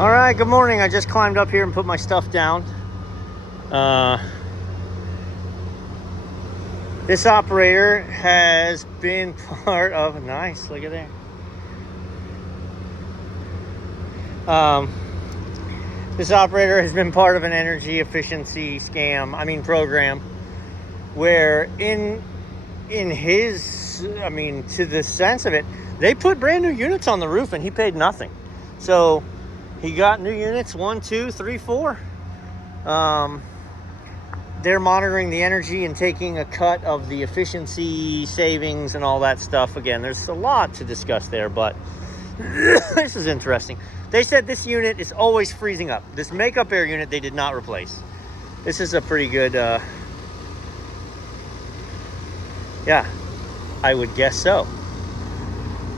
All right, good morning. I just climbed up here and put my stuff down. This operator has been part of, nice, look at there. This operator has been part of an energy efficiency program, where in his, to the sense of it, they put brand new units on the roof and he paid nothing. So he got new units, 1, 2, 3, 4. They're monitoring the energy and taking a cut of the efficiency savings and all that stuff. Again, there's a lot to discuss there, but this is interesting. They said this unit is always freezing up. This makeup air unit they did not replace. This is a pretty good, yeah, I would guess so.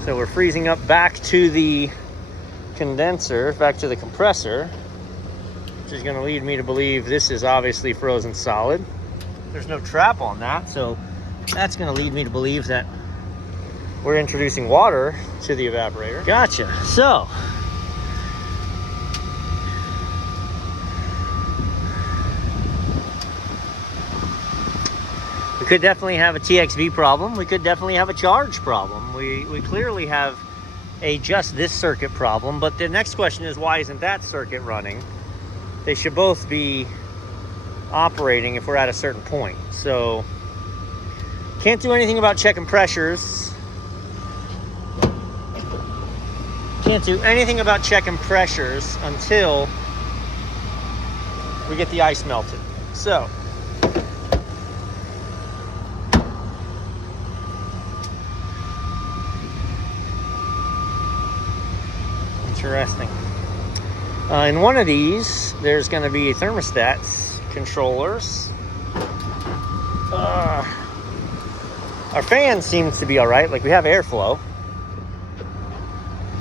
So we're freezing up back to the condenser, back to the compressor, which is going to lead me to believe this is obviously frozen solid. There's no trap on that, so that's going to lead me to believe that we're introducing water to the evaporator. Gotcha. So we could definitely have a TXV problem. We could definitely have a charge problem. We clearly have a just this circuit problem, but the next question is, why isn't that circuit running? They should both be operating if we're at a certain point. So can't do anything about checking pressures. Can't do anything about checking pressures until we get the ice melted. So interesting. In one of these, there's going to be thermostats, controllers. Our fan seems to be all right. Like, we have airflow.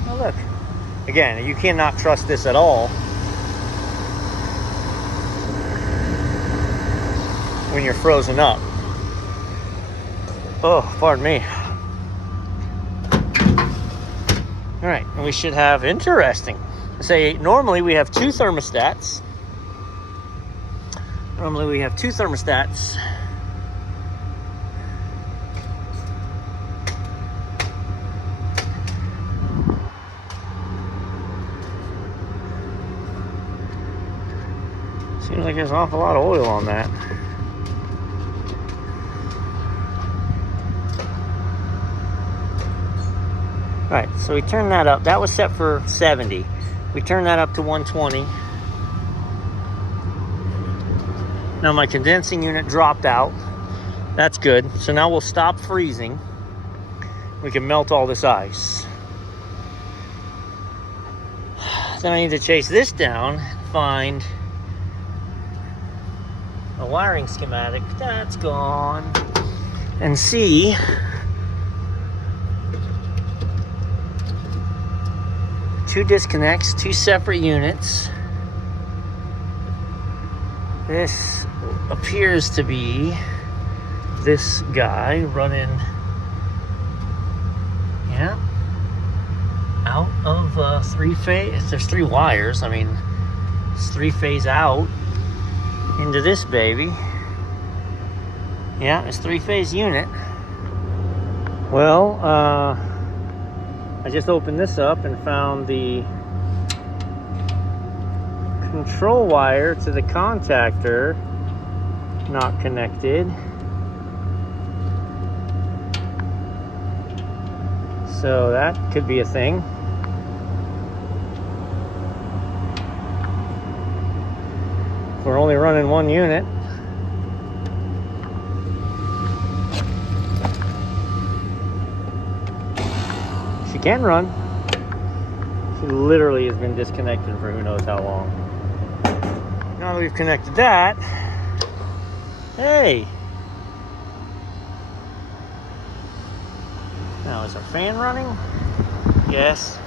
Oh, look. Again, you cannot trust this at all when you're frozen up. Oh, pardon me. All right, and we should have, interesting. Say, normally we have two thermostats. Seems like there's an awful lot of oil on that. All right, so we turn that up. That was set for 70. We turn that up to 120. Now my condensing unit dropped out. That's good. So now we'll stop freezing. We can melt all this ice. Then I need to chase this down, find a wiring schematic. That's gone. And see two disconnects, two separate units. This appears to be this guy running, yeah, out of three-phase. There's 3 wires. It's 3-phase out into this baby. Yeah, it's 3-phase unit. Well, I just opened this up and found the control wire to the contactor not connected. So that could be a thing. If we're only running one unit. She can run. She literally has been disconnected for who knows how long. Now that we've connected that, hey! Now is our fan running? Yes.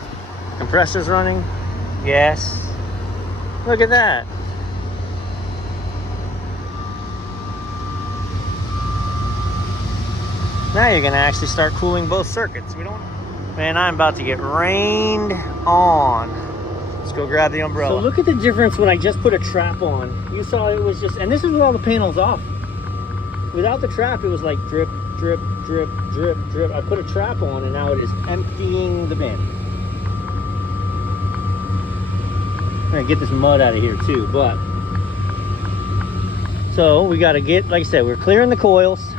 Compressor's running? Yes. Look at that. Now you're gonna actually start cooling both circuits. Man, I'm about to get rained on Let's go grab the umbrella. So look at the difference when I just put a trap on. You saw it was just, and this is with all the panels off. Without the trap, it was like drip, drip, drip, drip, drip. I put a trap on and now it is emptying the bin. I'm gonna get this mud out of here too, but. So we gotta get, like I said, we're clearing the coils.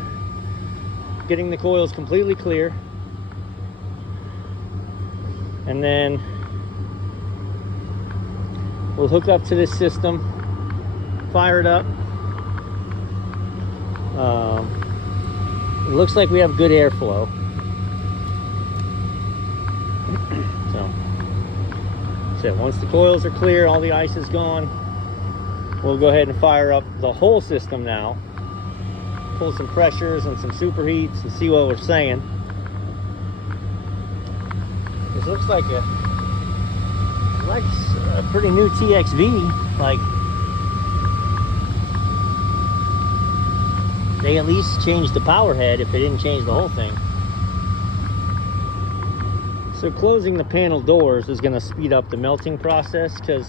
Getting the coils completely clear. And then we'll hook up to this system, fire it up. It looks like we have good airflow. So once the coils are clear, all the ice is gone, we'll go ahead and fire up the whole system now. Pull some pressures and some superheats and see what we're saying. This looks like a pretty new TXV. Like, they at least changed the power head if they didn't change the whole thing. So closing the panel doors is going to speed up the melting process, because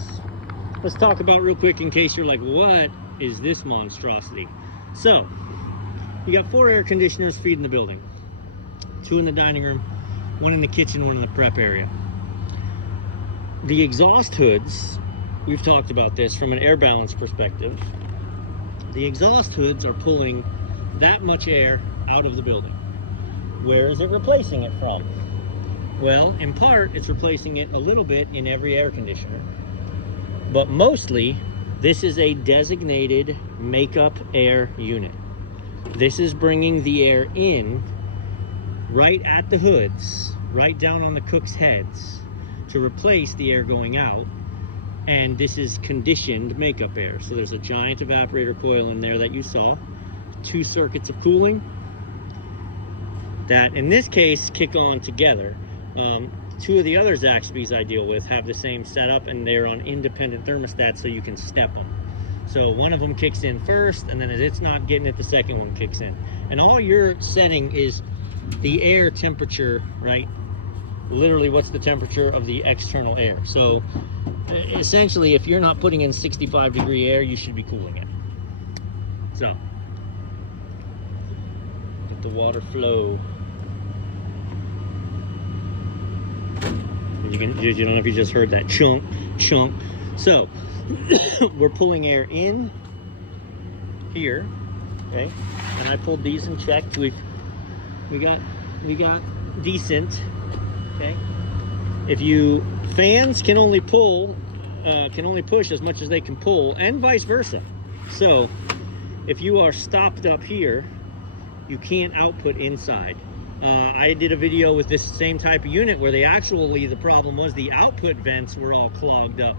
let's talk about real quick in case you're like, what is this monstrosity? So you got 4 air conditioners feeding the building. 2 in the dining room, 1 in the kitchen, 1 in the prep area. The exhaust hoods, we've talked about this from an air balance perspective. The exhaust hoods are pulling that much air out of the building. Where is it replacing it from? Well, in part, it's replacing it a little bit in every air conditioner. But mostly, this is a designated makeup air unit. This is bringing the air in right at the hoods, right down on the cook's heads, to replace the air going out. And this is conditioned makeup air. So there's a giant evaporator coil in there that you saw, 2 circuits of cooling that in this case kick on together. 2 of the other Zaxby's I deal with have the same setup, and they're on independent thermostats, so you can step them. So one of them kicks in first, and then as it's not getting it, the second one kicks in. And all you're setting is the air temperature, right? Literally, what's the temperature of the external air? So essentially, if you're not putting in 65-degree air, you should be cooling it. So let the water flow. You don't know if you just heard that chunk. So we're pulling air in here, okay? And I pulled these and checked. We got decent, okay? If you fans can only pull, can only push as much as they can pull, and vice versa. So if you are stopped up here, you can't output inside. I did a video with this same type of unit where the problem was the output vents were all clogged up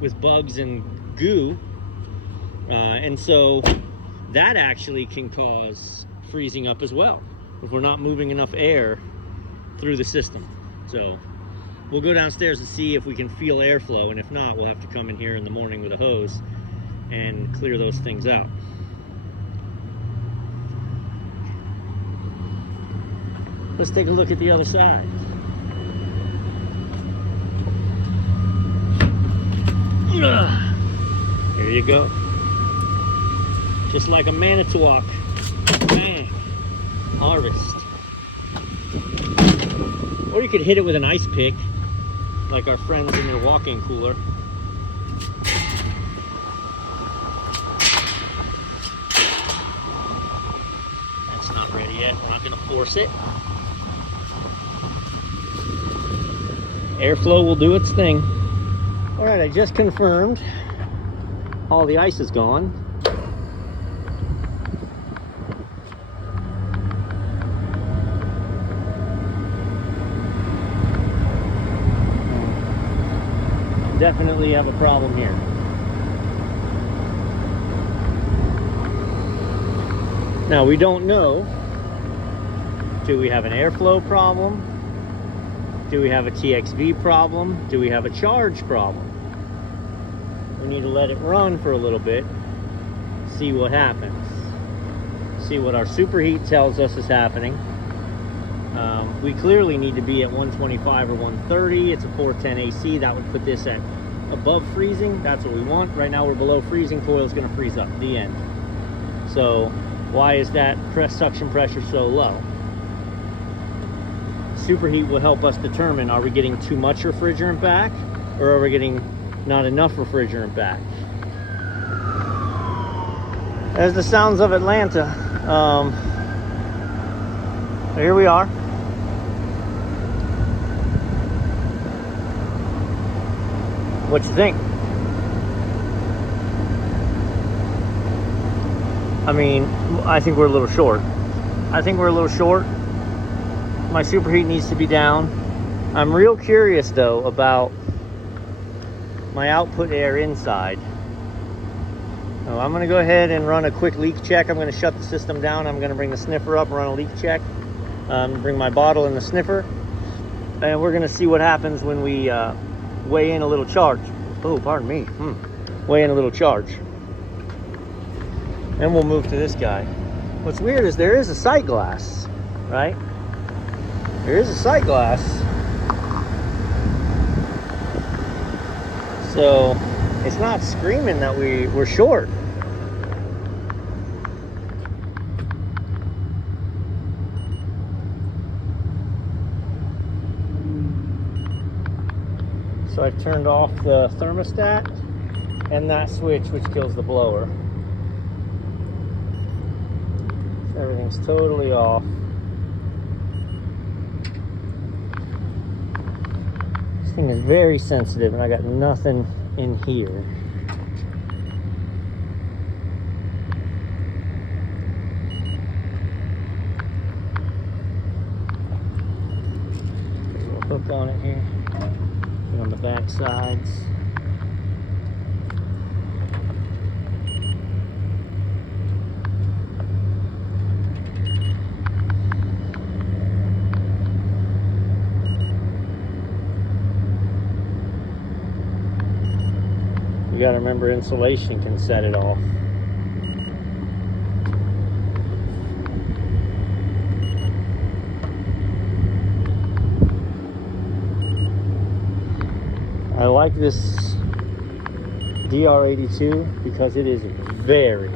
with bugs and goo. And so that actually can cause freezing up as well if we're not moving enough air through the system. So we'll go downstairs and see if we can feel airflow, and if not, we'll have to come in here in the morning with a hose and clear those things out. Let's take a look at the other side. There you go. Just like a Manitowoc. Bang. Harvest. Or you could hit it with an ice pick, like our friends in their walk-in cooler. That's not ready yet. We're not going to force it. Airflow will do its thing. All right, I just confirmed all the ice is gone. Definitely have a problem here. Now, we don't know, do we have an airflow problem? Do we have a TXV problem? Do we have a charge problem? We need to let it run for a little bit, see what happens. See what our superheat tells us is happening. We clearly need to be at 125 or 130. It's a 410 AC. That would put this at above freezing, that's what we want. Right now we're below freezing, coil's gonna freeze up, the end. So why is that suction pressure so low? Superheat will help us determine, are we getting too much refrigerant back, or are we getting not enough refrigerant back? There's the sounds of Atlanta. Here we are. What you think? I mean, I think we're a little short. My superheat needs to be down. I'm real curious though about my output air inside. So I'm gonna go ahead and run a quick leak check. I'm gonna shut the system down. I'm gonna bring the sniffer up, run a leak check. Bring my bottle in the sniffer. And we're gonna see what happens when we weigh in a little charge. Oh, pardon me. Weigh in a little charge. And we'll move to this guy. What's weird is there is a sight glass, right? There is a sight glass. So it's not screaming that we're short. So I've turned off the thermostat and that switch, which kills the blower. So everything's totally off. This thing is very sensitive and I got nothing in here. There's a little hook on it here. On the back sides. You gotta remember, insulation can set it off. I like this DR82 because it is very,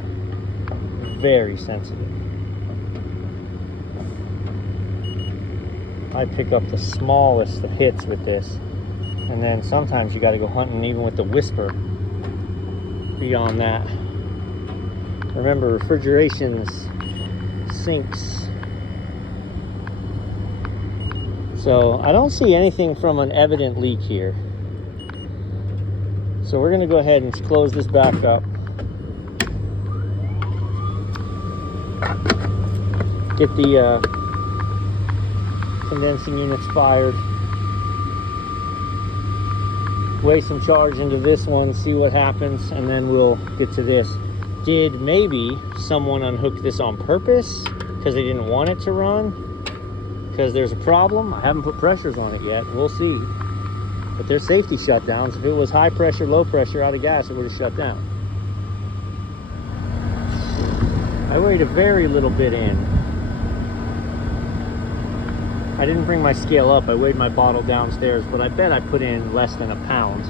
very sensitive. I pick up the smallest of hits with this, and then sometimes you got to go hunting even with the whisper beyond that. Remember, refrigeration's sinks. So I don't see anything from an evident leak here. So we're going to go ahead and close this back up. Get the condensing units fired. Weigh some charge into this one, see what happens, and then we'll get to this. Did maybe someone unhook this on purpose because they didn't want it to run? Because there's a problem? I haven't put pressures on it yet. We'll see. But there's safety shutdowns. If it was high pressure, low pressure, out of gas, it would have shut down. I weighed a very little bit in. I didn't bring my scale up. I weighed my bottle downstairs, but I bet I put in less than a pound.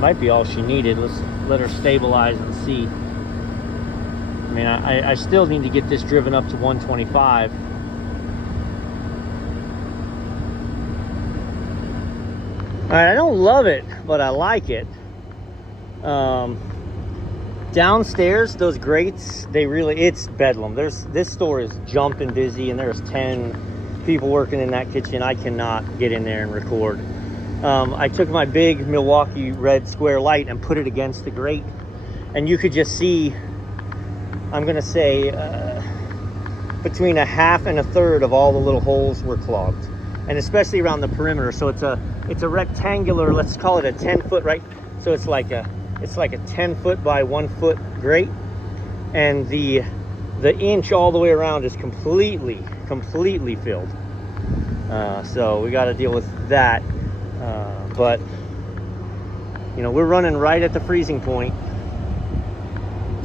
Might be all she needed. Let's let her stabilize and see. I mean, I still need to get this driven up to 125. All right, I don't love it, but I like it. Downstairs, those grates, it's bedlam. This store is jumping busy, and there's 10 people working in that kitchen. I cannot get in there and record. I took my big Milwaukee red square light and put it against the grate, and you could just see, I'm gonna say, between a half and a third of all the little holes were clogged, and especially around the perimeter. So it's a rectangular, let's call it a 10-foot, right? So it's like a 10-foot by 1-foot grate, and the inch all the way around is completely filled. So we got to deal with that. But you know, we're running right at the freezing point.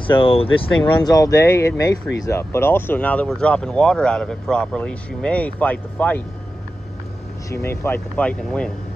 So this thing runs all day, it may freeze up. But also, now that we're dropping water out of it properly, she may fight the fight. She may fight the fight and win.